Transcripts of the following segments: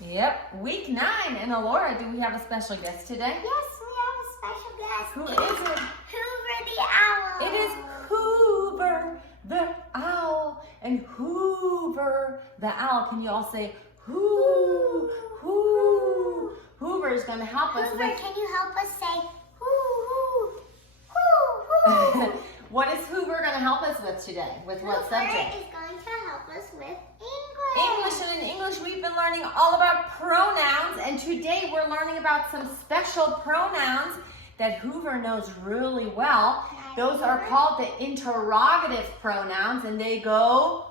Yep, week 9. And Alora, do we have a special guest today? Yes, we have a special guest. Who is it? Hoover the owl. It is Hoover the owl. And Hoover the owl. Can you all say hoo, hoo? Hoover is going to help us Hoover, with... can you help us say hoo, hoo, hoo, hoo? What is Hoover going to help us with today? With what subject? Hoover is going to help us with English. English, and in English we've been learning all about pronouns, and today we're learning about some special pronouns that Hoover knows really well. Those are called the interrogative pronouns, and they go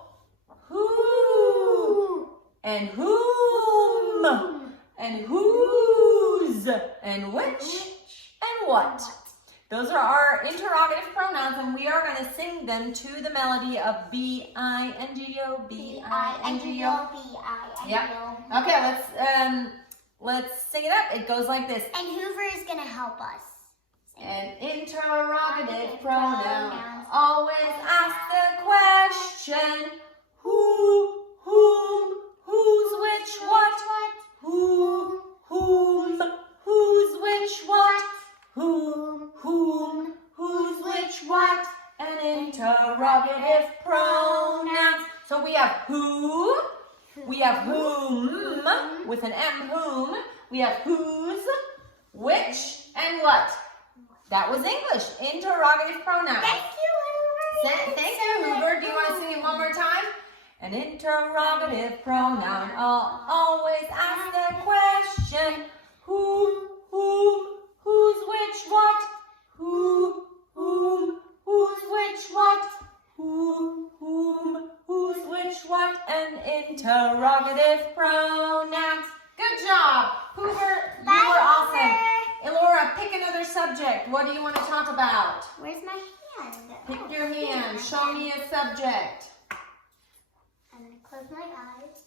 who, and whom, and whose, and which, and what. Those are our interrogative pronouns, and we are going to sing them to the melody of B-I-N-G-O, B-I-N-G-O. B-I-N-G-O. Yep. Okay, let's sing it up. It goes like this. And Hoover is going to help us. An interrogative pronoun. Always ask the question. Who, whom, whose, which, what. Who, whom, whose, which, what. Who, whom, whose, which, what. An interrogative pronouns. So we have who, we have whom, with an M, whom. We have whose, which, and what. That was English, interrogative pronouns. Thank you, Hoover. Thank you, Hoover. Do you want to sing it one more time? An interrogative pronoun. I'll always ask the question. Who, whom, whose, which, what? Who, whom, whose, which, what? Who, whom, whose, which, what? An interrogative pronouns. Good job. Hoover, you were awesome. Elora, pick another subject. What do you want to talk about? Where's my hand? Pick your hand. Show me a subject. I'm going to close my eyes.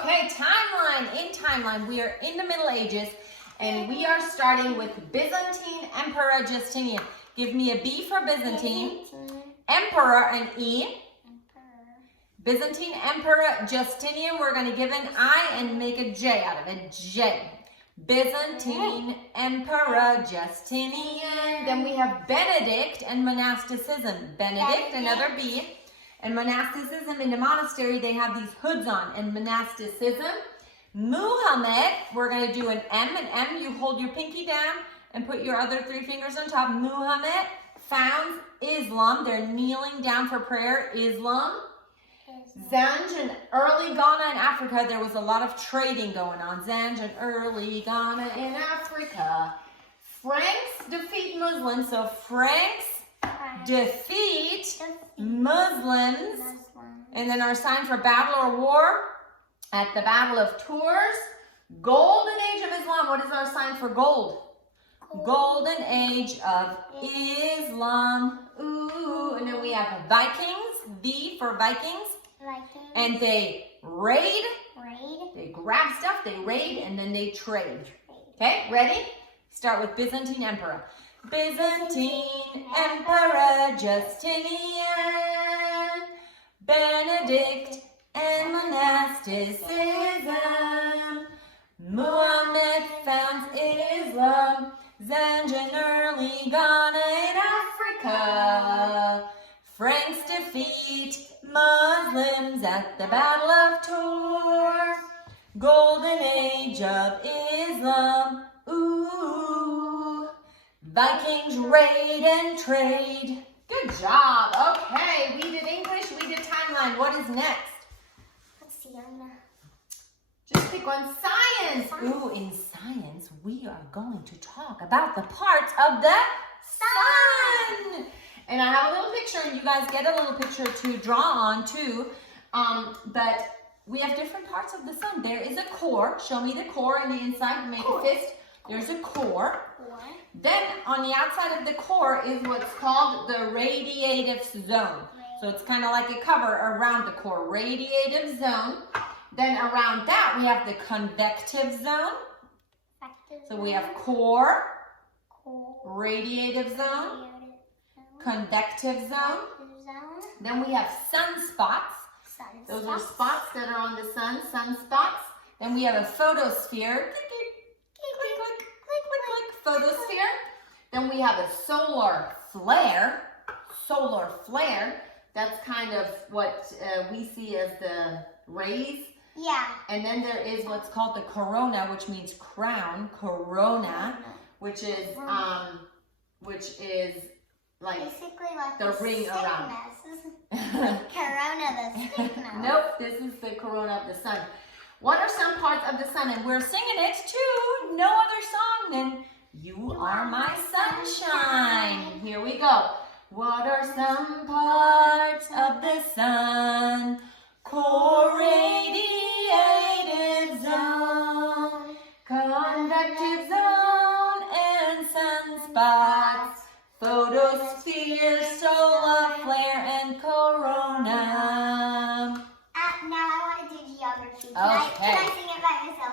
Okay, timeline. In timeline, we are in the Middle Ages, and we are starting with Byzantine Emperor Justinian. Give me a B for Byzantine. Emperor, an E. Byzantine Emperor Justinian, we're going to give an I and make a J out of it. J. Byzantine Emperor Justinian. Then we have Benedict and monasticism. Benedict, another B. And monasticism, in the monastery, they have these hoods on. And monasticism. Muhammad, we're going to do an M. An M, you hold your pinky down and put your other 3 fingers on top. Muhammad founds Islam. They're kneeling down for prayer. Islam. Zanj, in early Ghana in Africa, there was a lot of trading going on. Zanj, in early Ghana in Africa. Franks defeat Muslims. So Franks defeat Muslims. And then our sign for battle or war at the Battle of Tours. Golden Age of Islam. What is our sign for gold? Golden Age of Islam. Ooh. And then we have Vikings. V for Vikings. And they raid, they grab stuff, they raid, and then they trade. Okay, ready? Start with Byzantine Emperor. Byzantine Emperor Justinian, Benedict and monasticism. Muhammad founds Islam, Zanj in early Ghana in Africa. Franks defeat Muslims at the Battle of Tours. Golden Age of Islam. Ooh. Vikings raid and trade. Good job. Okay, we did English, we did timeline. What is next? Let's see, I'm gonna... Just pick one. Science. Ooh, in science, we are going to talk about the parts of the sun. And I have a little picture, and you guys get a little picture to draw on too. But we have different parts of the sun. There is a core. Show me the core on the inside. Make a fist. There's a core. Then on the outside of the core is what's called the radiative zone. So it's kind of like a cover around the core. Radiative zone. Then around that we have the convective zone. So we have core, radiative zone, convective zone. Then we have sunspots. Those are spots that are on the sun, sunspots. Then we have a photosphere. Click, click, click, click, click, click, photosphere. Then we have a solar flare. Solar flare. That's kind of what we see as the rays. Yeah. And then there is what's called the corona, which means crown. Corona, which is like basically like the ring around. Corona, the sickness. Nope, this is the corona of the sun. What are some parts of the sun? And we're singing it to no other song than You Are My Sunshine. Here we go. What are some parts of the sun? Corradiated zone, convective zone, and sunspots, photosphere, solar flare, and corona. Now I want to do geography. Can Okay. I sing it by myself?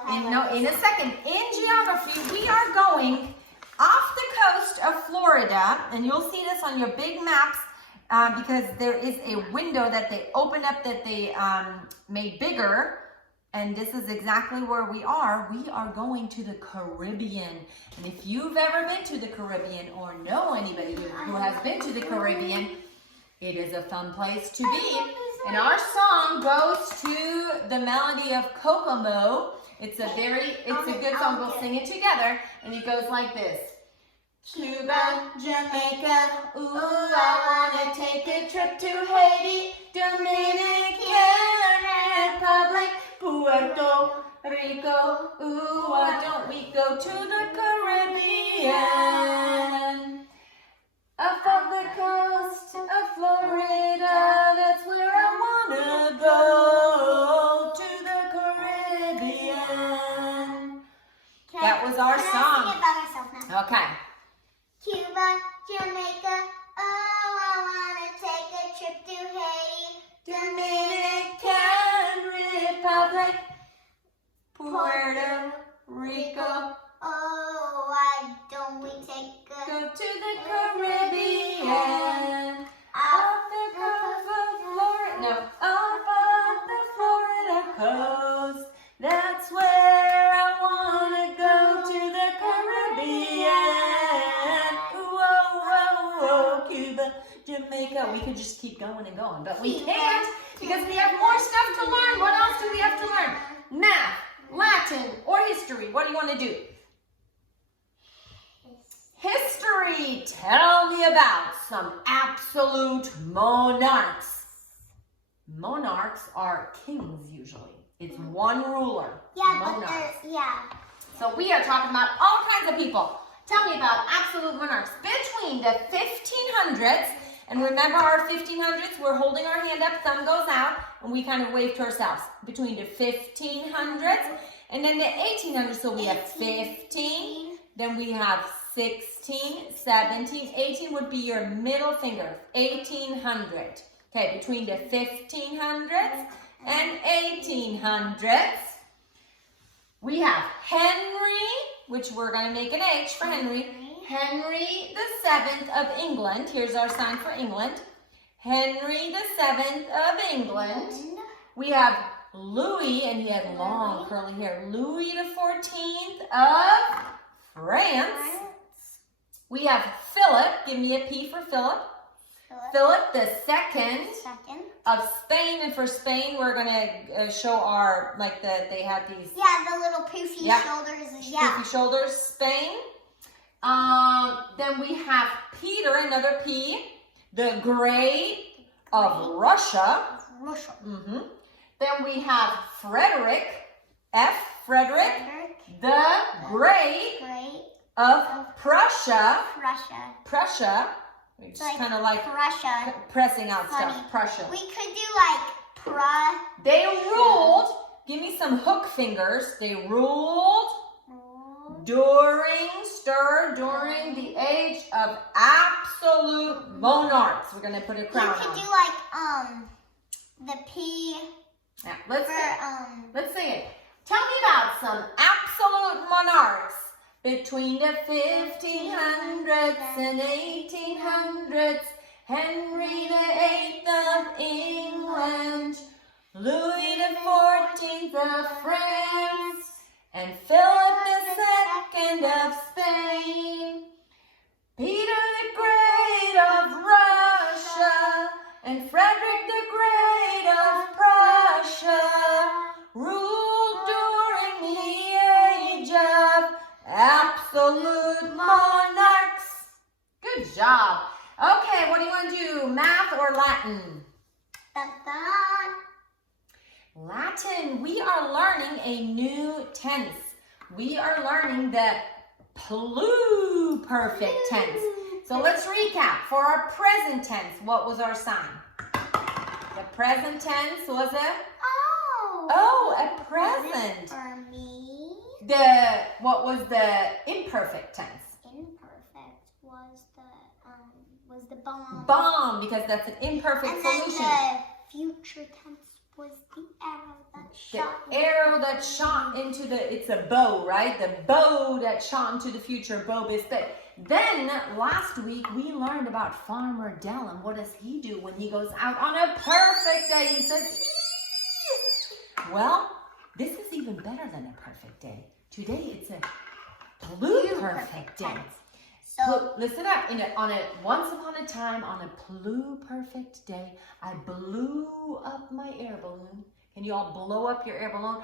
In a second. In geography, we are going off the coast of Florida, and you'll see this on your big maps because there is a window that they opened up that they made bigger, and this is exactly where we are. We are going to the Caribbean, and if you've ever been to the Caribbean or know anybody who has been to the Caribbean, it is a fun place to be. And our song goes to the melody of Kokomo. It's a good song. We'll sing it together, and it goes like this. Cuba, Jamaica, ooh, I wanna take a trip to Haiti, Dominican Republic, Puerto Rico, ooh, why don't we go to the Caribbean? Up on the coast of Florida, that's where I wanna go, to the Caribbean. That was our Can song. I sing it by myself now? Okay. Cuba, Jamaica, oh, I wanna take a trip to Haiti, Dominican Republic, Puerto Rico, oh, why don't we take go a to the Caribbean, off the coast of Florida, no, off of the Florida coast, that's where I wanna go to the Caribbean. Cuba, Jamaica. We could just keep going and going, but we can't because we have more stuff to learn. What else do we have to learn? Math, Latin, or history? What do you want to do? History. Tell me about some absolute monarchs. Monarchs are kings usually. It's one ruler. Yeah, monarchs. but yeah. So we are talking about all kinds of people. Tell me about absolute monarchs between the 1500s, and remember our 1500s, we're holding our hand up, thumb goes out, and we kind of wave to ourselves. Between the 1500s and then the 1800s, so we have 15, then we have 16, 17, 18 would be your middle finger, 1800. Okay, between the 1500s and 1800s, we have Henry, which we're going to make an H for Henry. Henry VII of England. Here's our sign for England. Henry VII of England. We have Louis, and he had long curly hair. Louis XIV of France. We have Philip. Give me a P for Philip. Philip II of Spain, and for Spain we're gonna show our they had these the little poofy shoulders. poofy shoulders. Spain. Then we have Peter, another P, the Great of Russia. Then we have Frederick, F, Frederick the Great of Prussia. Prussia. It's like kind of like Prussia. Pressing out Funny. stuff. Prussia. We could do like They ruled. Give me some hook fingers. They ruled during the age of absolute monarchs. We're gonna put a crown We could on. do like the P Yeah, for let's sing it. Tell me about some absolute monarchs between the 1500s and 1800s. Henry VIII of England, Louis XIV of France, and Philip II of Spain, Peter the Great of Russia, and Frederick the Great of Prussia ruled during the age of absolute monarchs. Good job. Okay, what do you want to do? Math or Latin? Latin. We are learning a new tense. We are learning the pluperfect tense. So let's recap. For our present tense, what was our sign? The present tense was a a present. For me. What was the imperfect tense? Imperfect was the bomb. Bomb, because that's an imperfect and solution. Then the future tense was the arrow that shot. The arrow that shot into it's a bow, right? The bow that shot into the future, bow biscuit. Then last week we learned about Farmer Dellum. What does he do when he goes out on a perfect day? He says, "Eee." Well, this is even better than a perfect day. Today it's a pluperfect day. So Listen up. Once upon a time, on a pluperfect day, I blew up my air balloon. Can you all blow up your air balloon?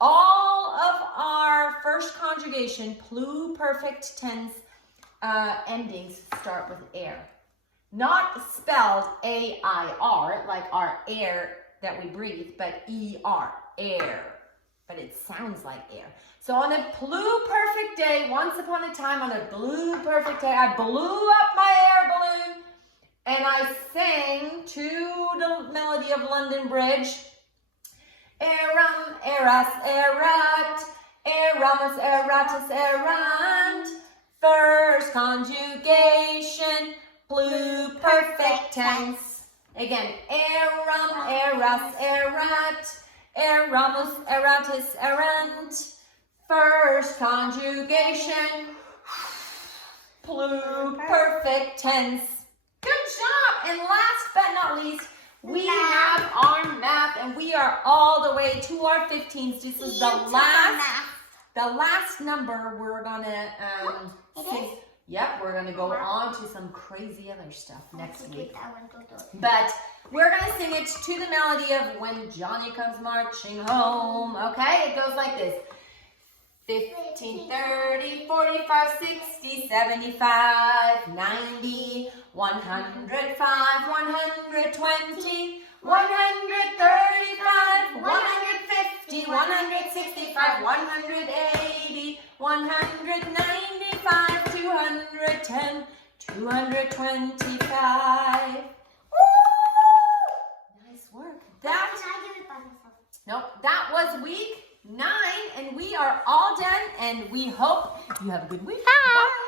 All of our first conjugation pluperfect tense endings start with air. Not spelled A-I-R, like our air that we breathe, but E-R, air. But it sounds like air. So on a pluperfect day, once upon a time, on a pluperfect day, I blew up my air balloon and I sang to the melody of London Bridge. Eram, eras, erat, eramus, eratus, erant. First conjugation, pluperfect tense. Again, eram, eras, erat, eramus, eratus, erant. First conjugation, pluperfect tense. Good job! And last but not least, we have our math, and we are all the way to our 15s. This is the last number we're gonna sing. Yep, we're gonna go on to some crazy other stuff next week. But we're gonna sing it to the melody of When Johnny Comes Marching Home. Okay, it goes like this. 15, 30, 45, 60, 75, 90, 105, 120, 135, 150, 165, 180, 195, 210, 225. Nice work. That was week 9, and we are all done, and we hope you have a good week. Bye.